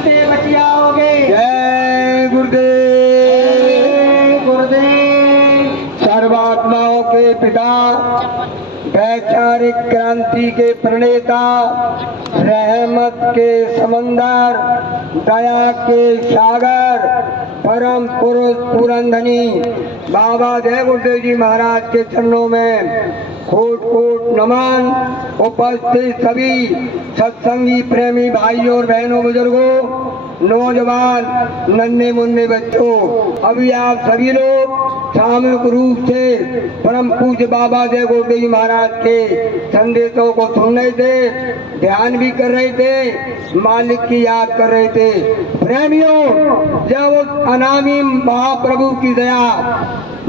से बच जाओगे। जय गुरुदेव। गुरुदेव। सर्वात्माओं के पिता, वैचारिक क्रांति के प्रणेता, रहमत के समंदर, दया के सागर, परम पुरुष पुरंधनी बाबा जय गुरुदेव जी महाराज के चरणों में कोट कोट नमन। उपस्थित सभी सत्संगी प्रेमी भाइयों और बहनों, बुजुर्गों, नौजवान, नन्हे मुन्ने बच्चों, अभी आप सभी लोग सामूहिक रूप से परम पूज्य बाबा जय गुरुदेव जी महाराज के संदेशों को सुन रहे थे, ध्यान भी कर रहे थे, मालिक की याद कर रहे थे। प्रेमियों, जब उस अनामी महाप्रभु की दया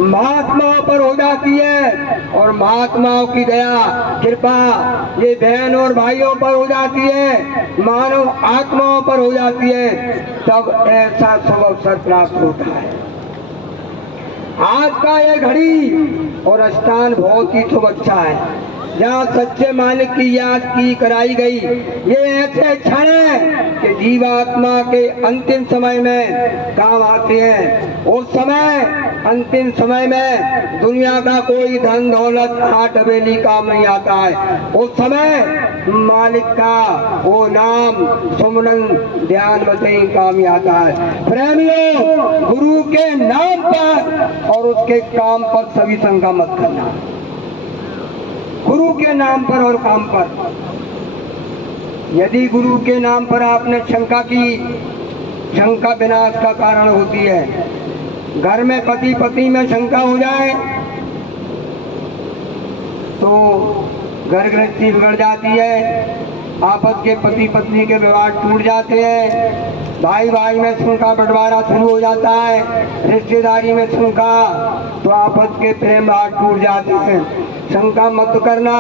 महात्माओं पर हो जाती है और महात्माओं की दया कृपा ये बहन और भाइयों पर हो जाती है, मानव आत्माओं पर हो जाती है, तब ऐसा सब अवसर प्राप्त होता है। आज का ये घड़ी और स्थान बहुत ही शुभ अच्छा है, जहाँ सच्चे मालिक की याद की कराई गई। ये ऐसे क्षण है कि जीवात्मा के अंतिम समय में काम आते हैं। उस समय, अंतिम समय में दुनिया का कोई धन दौलत हाथ हवेली काम नहीं आता है। उस समय मालिक का वो नाम सुमरन ध्यान में ही काम आता है। प्रेमियों, गुरु के नाम पर और उसके काम पर सभी शंका मत करना। गुरु के नाम पर और काम पर, यदि गुरु के नाम पर आपने शंका की, शंका विनाश का कारण होती है। घर में पति पत्नी में शंका हो जाए तो घर गृहस्थी बिगड़ जाती है, आपस के पति पत्नी के व्यवहार टूट जाते हैं, भाई भाई में शंका बंटवारा शुरू हो जाता है, रिश्तेदारी में शंका, तो आपस के प्रेम भाव टूट जाते हैं। शंका मत करना।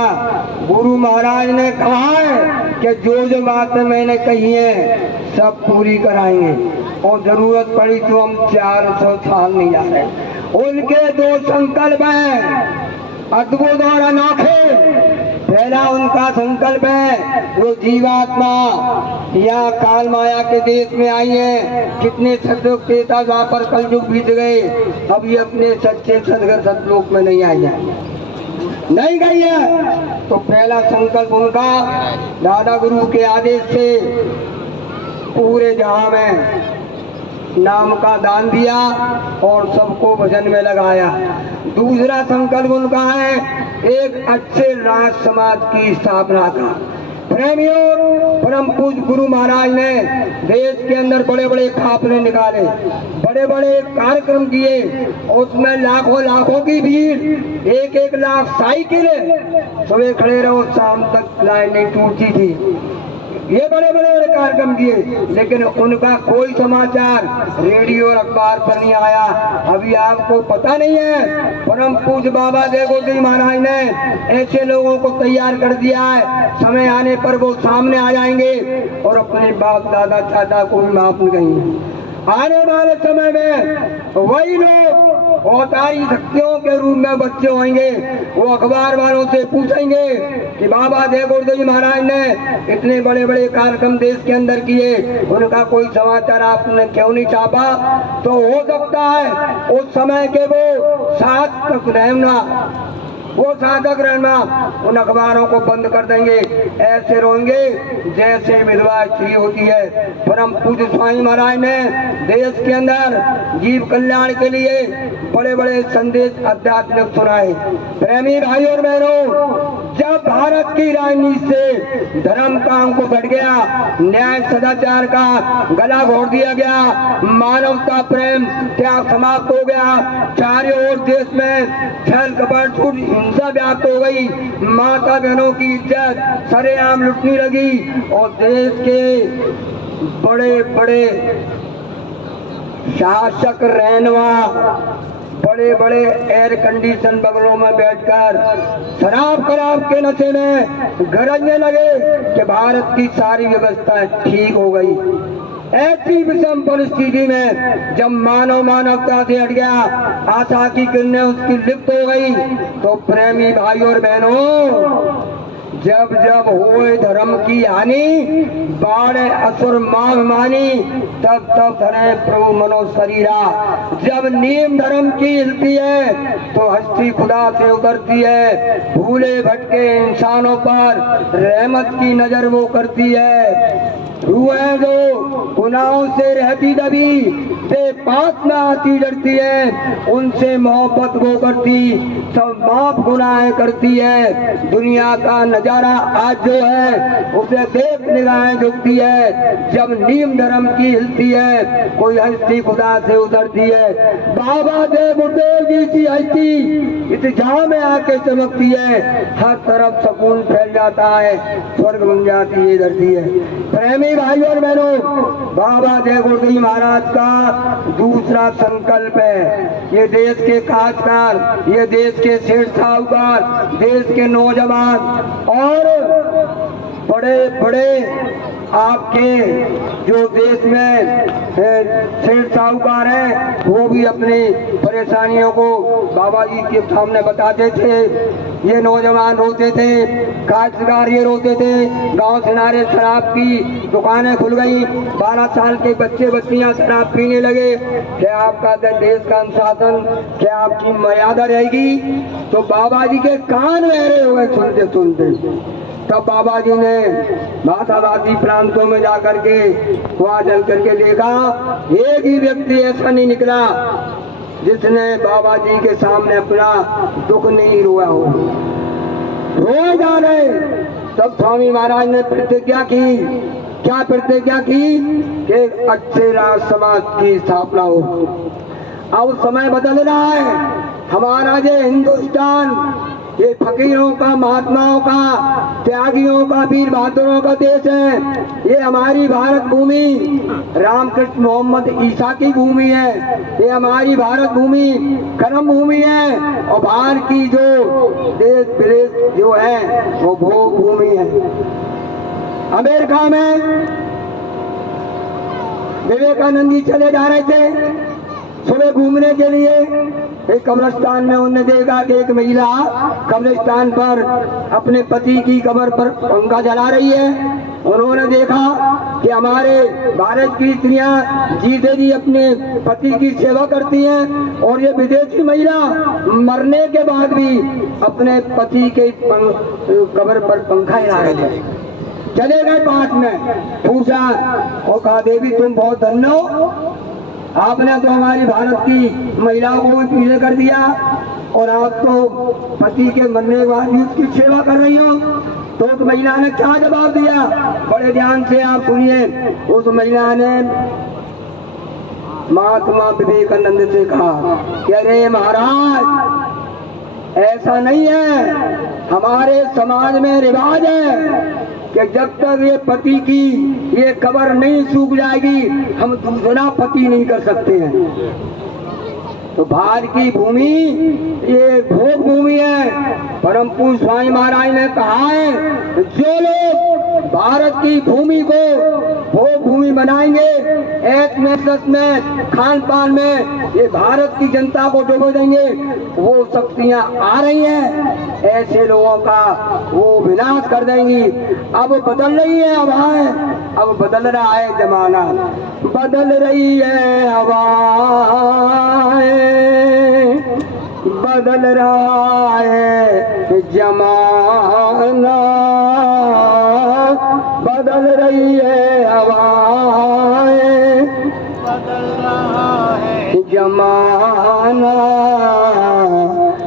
गुरु महाराज ने कहा है कि जो बात मैंने कही है सब पूरी कराएंगे, और जरूरत पड़ी तो हम 400 साल नहीं जा रहे। उनके 2 संकल्प हैं, अद्भुत और अनोखे। पहला उनका संकल्प है, वो जीवात्मा या काल माया के देश में आई है, कितने सतयुग त्रेता द्वापर कलयुग बीत गए, अब ये अपने सच्चे सदगत सतलोक में नहीं आई है, नहीं गई है। तो पहला संकल्प उनका दादा गुरु के आदेश से पूरे जहां में नाम का दान दिया और सबको भजन में लगाया। दूसरा संकल्प उनका है एक अच्छे राज समाज की स्थापना का। प्रेमियों, परम पूज्य गुरु महाराज ने देश के अंदर बड़े बड़े काफले निकाले, बड़े बड़े कार्यक्रम किए, उसमें लाखों लाखों की भीड़, 1-1 लाख साइकिल, सुबह खड़े रहो शाम तक लाइन नहीं टूटती थी। ये बड़े बड़े कार्यक्रम किए, लेकिन उनका कोई समाचार रेडियो और अखबार पर नहीं आया। अभी आपको पता नहीं है, परम पूज्य बाबा जय गुरुदेव महाराज ने ऐसे लोगों को तैयार कर दिया है, समय आने पर वो सामने आ जाएंगे और अपने बाप दादा चाचा को भी माफ नहीं करेंगे। आने वाले समय में वही लोग अवतारी शक्तियों के रूप में बच्चे होंगे, वो अखबार वालों से पूछेंगे कि बाबा जय गुरुदेव जी महाराज ने इतने बड़े बड़े कार्यक्रम देश के अंदर किए, उनका कोई समाचार आपने क्यों नहीं छापा। तो हो सकता है उस समय के वो साधक रहना, वो साधक रहना उन अखबारों को बंद कर देंगे, ऐसे रोएंगे जैसे विधवा स्त्री होती है। परम पूज्य स्वामी महाराज ने देश के अंदर जीव कल्याण के लिए बड़े बड़े संदेश आध्यात्मिक सुनाए। प्रेमी भाई और बहनों, जब भारत की राजनीति से धर्म का अंक बढ़ गया, न्याय सदाचार का गला घोट दिया गया, मानवता प्रेम त्याग समाप्त हो गया, चारों ओर देश में छल कपट झूठ हिंसा व्याप्त हो गई, माता बहनों की इज्जत सरेआम लुटने लगी, और देश के बड़े बड़े शासक रहनुमा बड़े बड़े एयर कंडीशन बंगलों में बैठकर शराब शराब के नशे में गरजने लगे कि भारत की सारी व्यवस्था ठीक हो गई। ऐसी विषम परिस्थिति में जब मानव मानवता से हट गया, आशा की किरणें उसकी लिप्त हो गई, तो प्रेमी भाई और बहनों, जब जब होए धर्म की हानि, बाढ़े असुर माम मानी, तब तब धरे प्रभु मनो शरीरा। जब नीम धर्म की हिलती है तो हस्ती खुदा से उतरती है। भूले भटके इंसानों पर रहमत की नजर वो करती है। रूहें जो गुनाहों से रहती दबी, बेपास में आती डरती है, उनसे मोहब्बत वो करती, सब माफ गुनाहें करती है। दुनिया का नजारा आज जो है उसे देख निगाहें झुकती है। जब नीम धर्म की हिलती है कोई हस्ती खुदा से उतरती है। बाबा देव गुरुदेव जी की हस्ती इस जहां में आके चमकती है, हर तरफ सुकून फैल जाता है, स्वर्ग बन जाती है धरती है। प्रेमी भाइयों और बहनों, बाबा जय गुरुदेव महाराज का दूसरा संकल्प है, ये देश के खासकर ये देश के सेठ साहूकार, देश के नौजवान और बड़े बड़े आपके जो देश में सेठ साहूकार हैं वो भी अपनी परेशानियों को बाबा जी के सामने बताते थे। ये नौजवान रोते थे, काश्तकार ये रोते थे, गांव किनारे शराब की दुकानें खुल गई, 12 साल के बच्चे बच्चियां शराब पीने लगे। क्या आपका देश का अनुशासन, क्या आपकी मर्यादा रहेगी? तो बाबा जी के कान बहरे हो गए सुनते सुनते। तब बाबा जी ने भाषावादी प्रांतों में जाकर के वहां चल करके देखा, एक ही व्यक्ति ऐसा नहीं निकला जिसने बाबा जी के सामने अपना दुख नहीं रोया हो। रोए जा रहे। तब स्वामी महाराज ने प्रतिज्ञा की, क्या प्रतिज्ञा की? कि अच्छे राज समाज की स्थापना हो। अब समय बदल रहा है, हमारा जो हिंदुस्तान ये फकीरों का, महात्माओं का, त्यागियों का, वीर बहादुरों का देश है। ये हमारी भारत भूमि रामकृष्ण मोहम्मद ईसा की भूमि है। ये हमारी भारत भूमि कर्म भूमि है और बाहर की जो देश विदेश जो है वो भोग भूमि है। अमेरिका में विवेकानंद जी चले जा रहे थे सुबह घूमने के लिए। एक कब्रिस्तान में उन्होंने देखा कि एक महिला कब्रिस्तान पर अपने पति की कब्र पर पंखा जला रही है। उन्होंने देखा कि हमारे भारत की स्त्रियां जीते जी अपने पति की सेवा करती हैं और ये विदेशी महिला मरने के बाद भी अपने पति के कब्र पर पंखा हिला रहे थे। चले गए पास में, पूछा और कहा, देवी तुम बहुत धन्य हो, आपने तो हमारी भारत की महिलाओं को भी पीछे कर दिया और आप तो पति के मरने के बाद भी उसकी सेवा कर रही हो। तो उस महिला ने क्या जवाब दिया? बड़े ध्यान से आप सुनिए। उस महिला ने महात्मा विवेकानंद से कहा कि अरे महाराज, ऐसा नहीं है, हमारे समाज में रिवाज है कि जब तक ये पति की ये कब्र नहीं सूख जाएगी हम दूसरा पति नहीं कर सकते हैं। तो भारत की भूमि ये भोग भूमि है। परम पूज्य स्वामी महाराज ने कहा है, जो लोग भारत की भूमि को भोग भूमि बनाएंगे, ऐस में खान पान में ये भारत की जनता को डुबो देंगे, वो शक्तियां आ रही हैं, ऐसे लोगों का वो विनाश कर देंगी। अब बदल रही है हवाएं, अब बदल रहा है जमाना, बदल रही है हवाएं, बदल रहा है जमाना, बदल रही है हवाएं, बदल रहा है जमाना।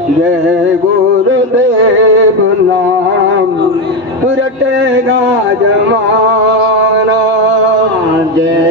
जय गुरुदेव नाम रटेगा जमाना, जय